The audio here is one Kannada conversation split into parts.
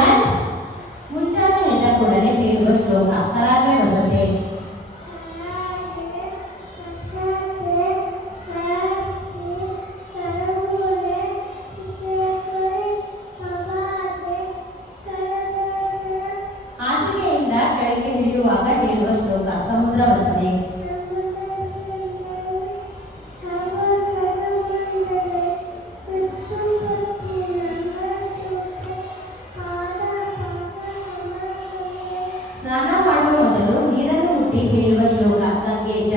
ಒನ್. ಮುಂಚಾನೆ ಎದ್ದ ಕೂಡಲೇ ಹೇಳುವ ಶ್ಲೋಕ ಕರಾಗೆ ವಸತೆ. ಹಾಸಿಗೆಯಿಂದ ಕೆಳಗೆ ಇಳಿಯುವಾಗ ಹೇಳುವ ಶ್ಲೋಕ ಸಮುದ್ರ ವಸನೆ. ಸ್ನಾನ ಮಾಡುವ ಮೊದಲು ನೀರನ್ನು ಮುಟ್ಟಿ ಹೇಳುವ ಶ್ಲೋಕ ಗಂಗೆಜ.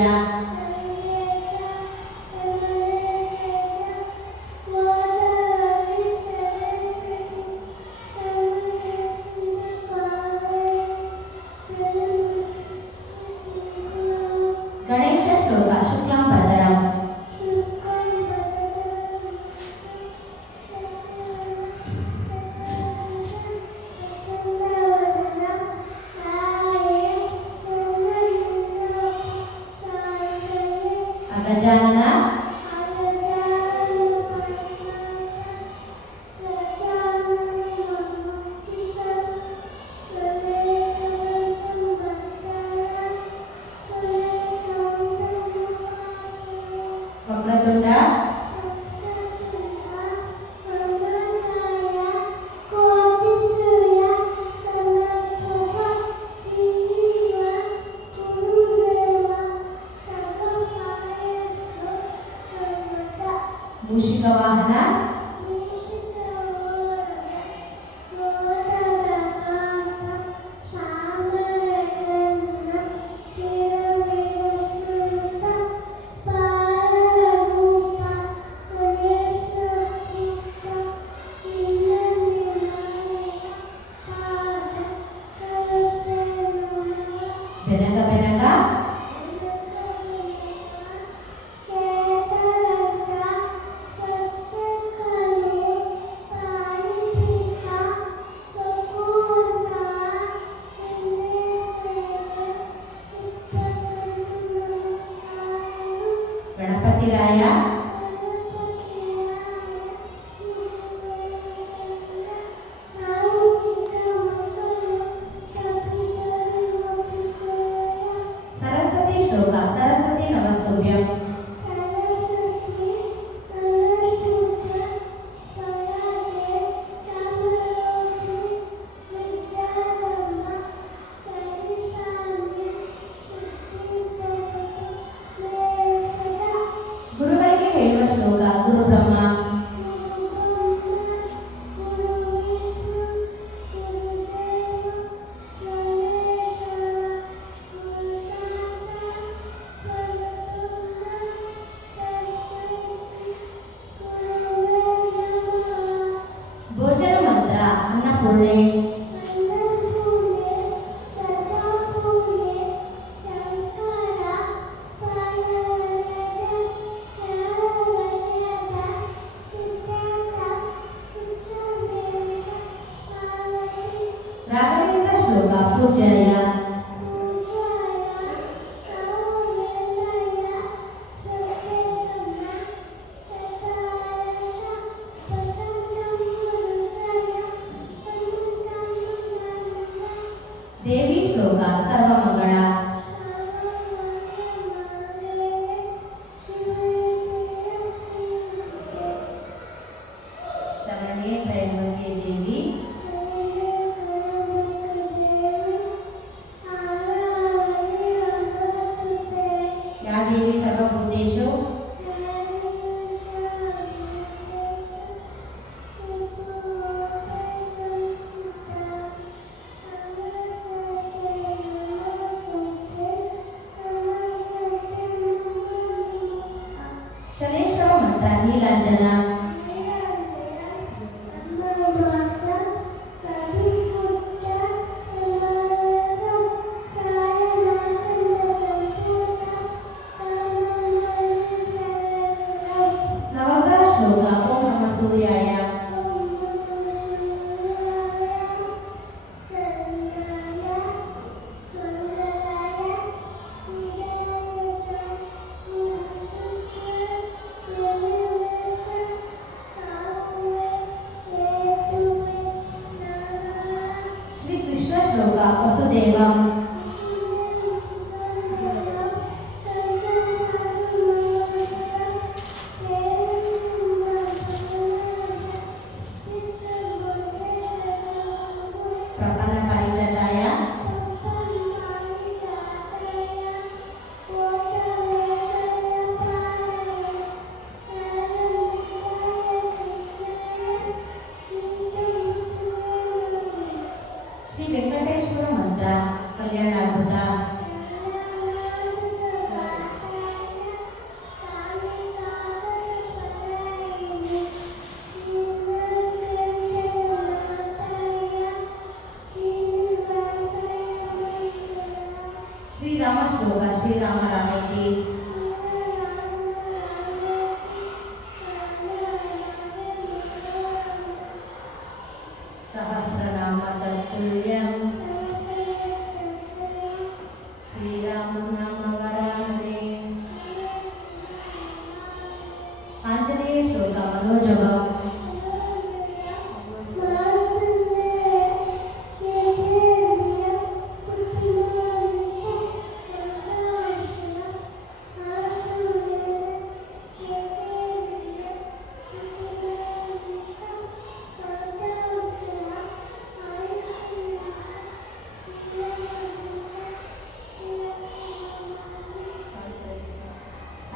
ಗಣೇಶ ಶ್ಲೋಕ ಶುಕ್ಲಾಂಬರಧರಂ. ಅಗಜಾನನ. ವಕ್ರತುಂಡ. ಮೂಷಿಕ ವಾಹನ. ಬೆನಕ ಬೆನಕ. ಗಣಪತಿ ರಾಯ. ಸರಸ್ವತಿ ಶ್ಲೋಕ ಸರಸ್ವತಿ ನಮಸ್ತುಭ್ಯಂ. ಗುರುಗಳಿಗೆ ಹೇಳುವ ಶ್ಲೋಕ ಗುರು ಬ್ರಹ್ಮ. ಭೋಜನ ಮಂತ್ರ ಅನ್ನಪೂರ್ಣೆ. ರಾಘವೇಂದ್ರ ಶ್ಲೋಕ ಪೂಜ್ಯಾಯ. ದೇವಿ ಶ್ಲೋಕ ಸರ್ವಮಂಗಳ. ಶರಣ್ಯೇ ತ್ರಯಂಬಕೆ ದೇವಿ. ಯಾ ದೇವಿ ಸರ್ವಭೂತೇಷು देवम् प्रपन्नपरिचटाय श्री वेंकटेश्वर मंत्र कल्याणाद्भुत श्रीराम श्लोक श्रीराम रामेति सहस्रनाम तत्तुल्यम् श्रीराम नाम वरानने आंजनेय श्लोक मनोजवम्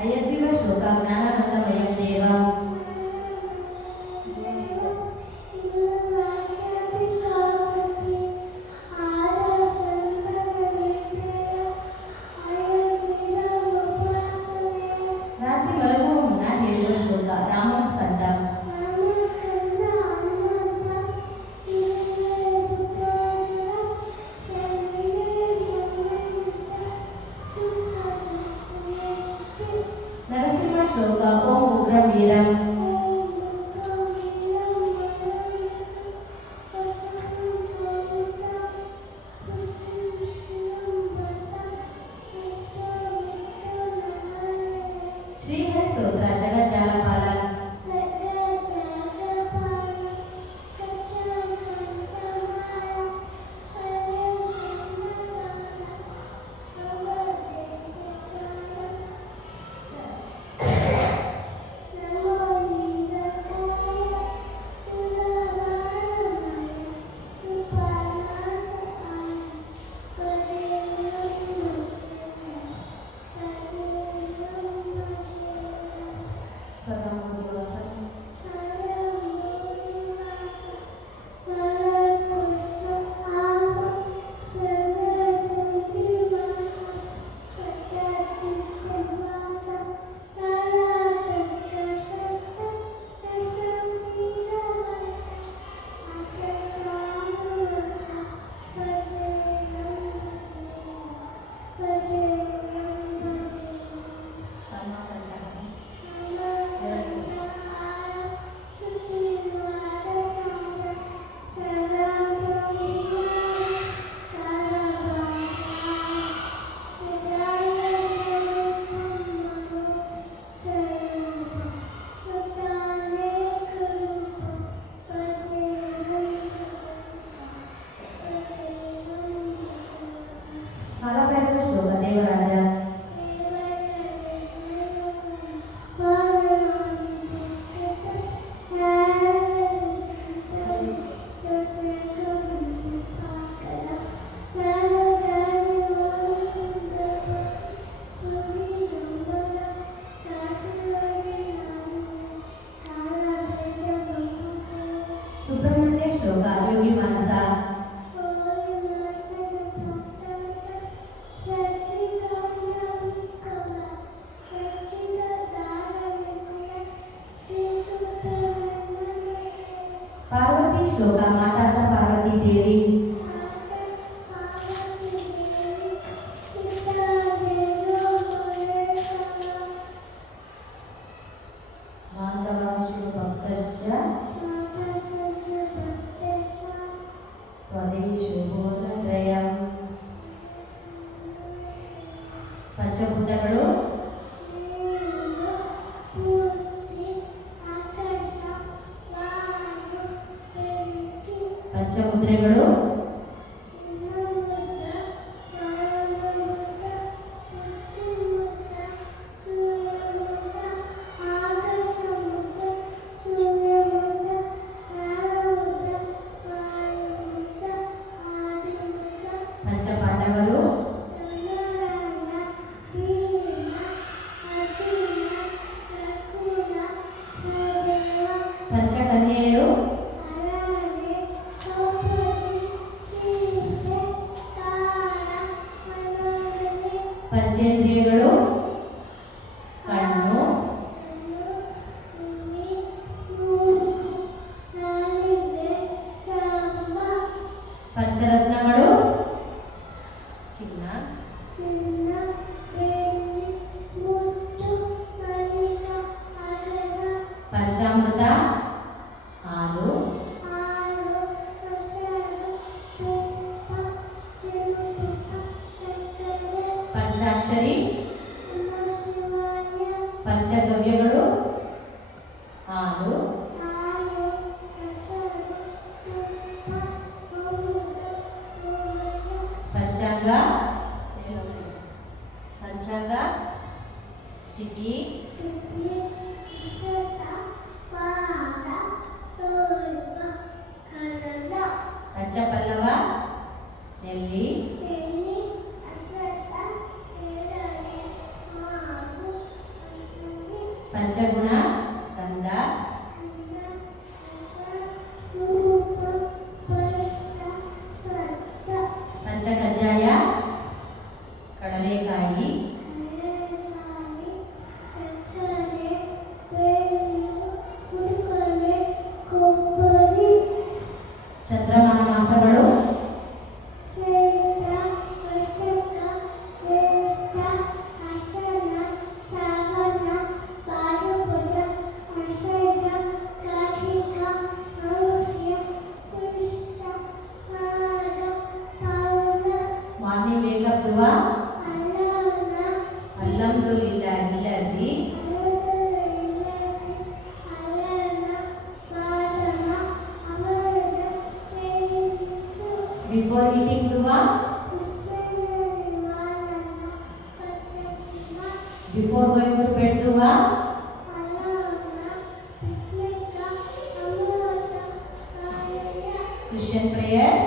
अयग्रीव श्लोक ज्ञानानन्दमयं देवम् रात्रि मलಗುವ ಮುನ್ನ ಹೇಳುವ ಶ್ಲೋಕ ರಾಮನ ಸ್ಕಂದ नरसिंह श्लोक ओम उग्र वीरम श्रीहरि स्तोत्र जगज्जालपालम कालभैरव श्लोक देवराज सुब्रह्मण्य श्लोक योगी मानस पार्वती श्लोक माताचा पार्वती देवी भक्तश्च स्वदेशो त्रयम् पंचभूतಗಳು पंचमुद्रेಗಳು ಪಂಚಪಾಂಡವರು, ಪಂಚಕನ್ಯೆಯರು, ಪಂಚೇಂದ್ರಿಯಗಳು, ಕಣ್ಣು, ಪಂಚರತ್ನಗಳು, ಚಿನ್ನ, ಪಂಚಾಮೃತ, ಹಾಲು, ಪಂಚಾಕ್ಷರಿ, ಪಂಚಗವ್ಯಗಳು, ಹಾಲು, ಪಂಚಾಂಗ, ಪಂಚಾಂಗ, ತಿಥಿ, ಪಂಚಪಲ್ಲವ, ನೆಲ್ಲಿ, ಪಂಚಗುಣ, ಗಂಧ, ಪಂಚಕಜ್ಜಾಯ, ಕಡಲೆಕಾಯಿ, ಚಂದ್ರಮಾನ ಮಾಸಗಳು, ಮಾರ್ನಿಂಗ್ ವೇಕಪ್ ದುವಾ, ಅಲ್ಹಮ್ದುಲಿಲ್ಲಾಹಿ ಲಜಿ, ಬಿಫೋರ್ ಈಟಿಂಗ್ ದುವಾ, ಬಿಫೋರ್ ಗೋಯಿಂಗ್ ಟು ಬೆಡ್ ದುವಾ, ಕ್ರಿಶ್ಚಿಯನ್ ಪ್ರೇಯರ್,